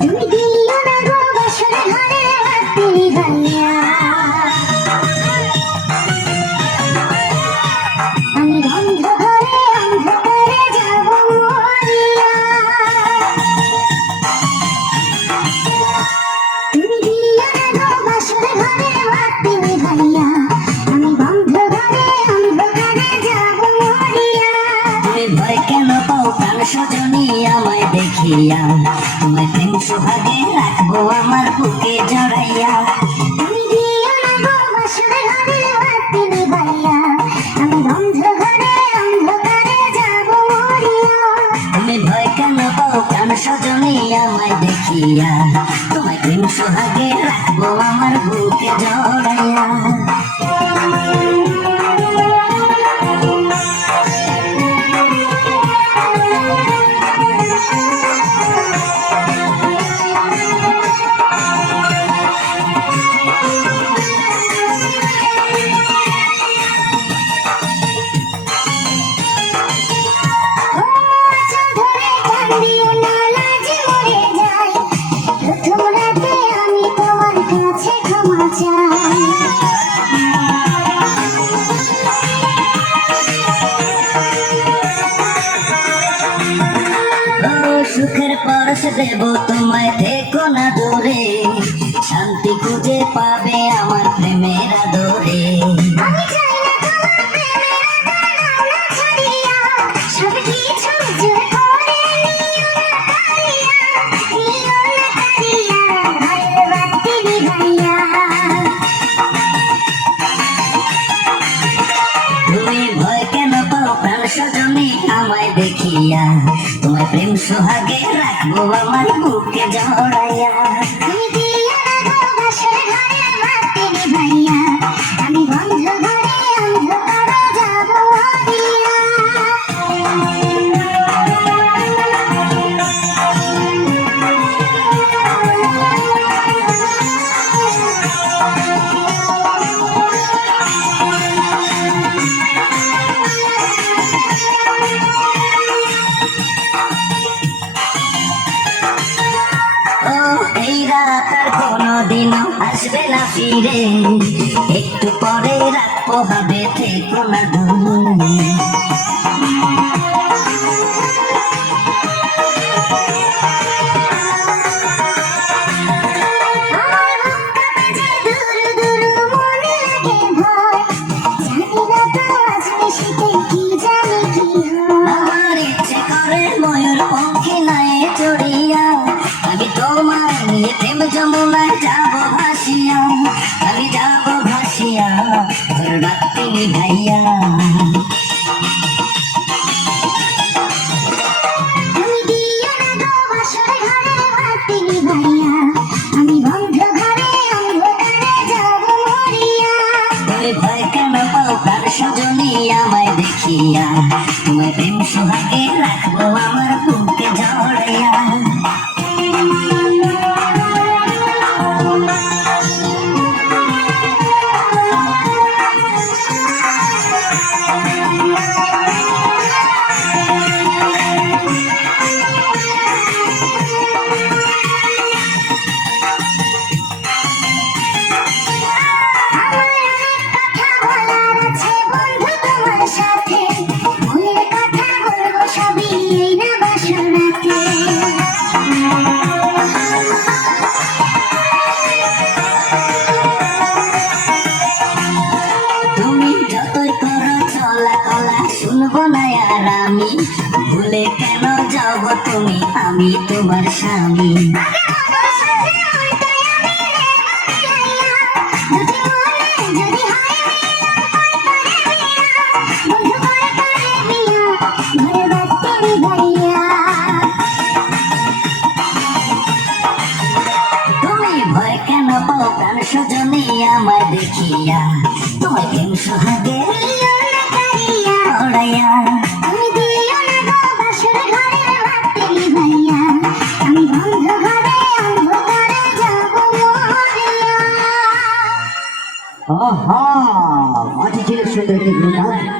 তুমি দিও না গো বাসর ঘরে রাত্রি ভাইয়া, আমি বন্ধ ঘরে অন্ধকারে যাব মরিয়া। তুমি দিও না গো বাসর ঘরে রাত্রি ভাইয়া, আমি বন্ধ ঘরে অন্ধকারে যাব মরিয়া। তুমি ভয় কেন পাও প্রাণ সজনী আমায় দেখিয়া, তোমায় প্রেম সোহাগে রাখবো আমার বুকে জড়াইয়া। তুমি দিও না গো বাসর ঘরে রাত্রি ভাইয়া, আমি বন্ধ ঘরে অন্ধকারে যাব মরিয়া। তুমি ভয় কেন পাও প্রাণ সজনী আমায় দেখিয়া, তোমায় প্রেম সোহাগে রাখবো আমার বুকে জড়াইয়া। দিও না লাজ মরে যাই, প্রথম রাতে আমি তোমার কাছে ক্ষমা চাই। ও সুখের পরশ দেব তোমায়, থেকো না দূরে, শান্তি খুঁজে পাবে আমার প্রেমের আদরে। আমি চাই না তোমার প্রেমের আদর ছাড়িয়া, সব কিছু জোর করে নিও না কাড়িয়া, নিও না কাড়িয়া, ঘরের বাতি নিভাইয়া। তুমি ভয় কেন পাও প্রাণ সজনী আমায় দেখিয়া, তোমায় প্রেম সোহাগে রাখবো আমার বুকে জড়াইয়া। তুমি দিও না গো বাসর ঘরে রাত্রি ভাইয়া, আমি বন্ধ ঘরে অন্ধকারে যাব মরিয়া। ও এই রাত আর কোনোদিনও আসবে না ফিরে, একটু পরে রাত পোহাবে, থেকো না দূরে। আমার বুকটা যে দুরু দুরু মনে লাগে ভয়, জানি না তো আজ নিশিতে কি জানি কি হয়। আমার ইচ্ছে করে ময়ূর পঙ্খী নায়ে চড়িয়া, আমি তোমায় নিয়ে প্রেম যমুনায় যাব ভাসিয়া, আমি যাব ভাসিয়া ঘর রাত্রি নিভাইয়া। তুমি দিও না গো বাসর ঘরে রাত্রি ভাইয়া, আমি বন্ধ ঘরে অন্ধকারে যাব মরিয়া। তুমি ভয় কেন পাও প্রাণ সজনী আমায় দেখিয়া, তোমায় প্রেম সোহাগে রাখবো আমার বুকে জড়াইয়া। আমার অনেক কথা বলার আছে বন্ধু তোমার সাথে, মনের কথা বলবো সবই এই না বাসর রাতে। তুমি যতই করো চলা কলা শুনবো না আর আমি, ভুলে কেন যাব তুমি, আমি তোমার স্বামী। আমার সাথে ওইটাই আমি নেব মিলাইয়া, যদি হয় বন্ধু করে বিয়া, ঘরে বাতি নিভাইয়া। তুমি ভয় কেন পাও প্রাণ সজনী আমায় দেখিয়া, তোমায় প্রেম সোহাগে জড়াইয়া। তুমি দিও না গো বাসর ঘরে রাত্রি ভাইয়া, আমি বন্ধ ঘরে অন্ধকারে যাব মরিয়া। আহা মাটি ছেড়ে সুন্দর একটি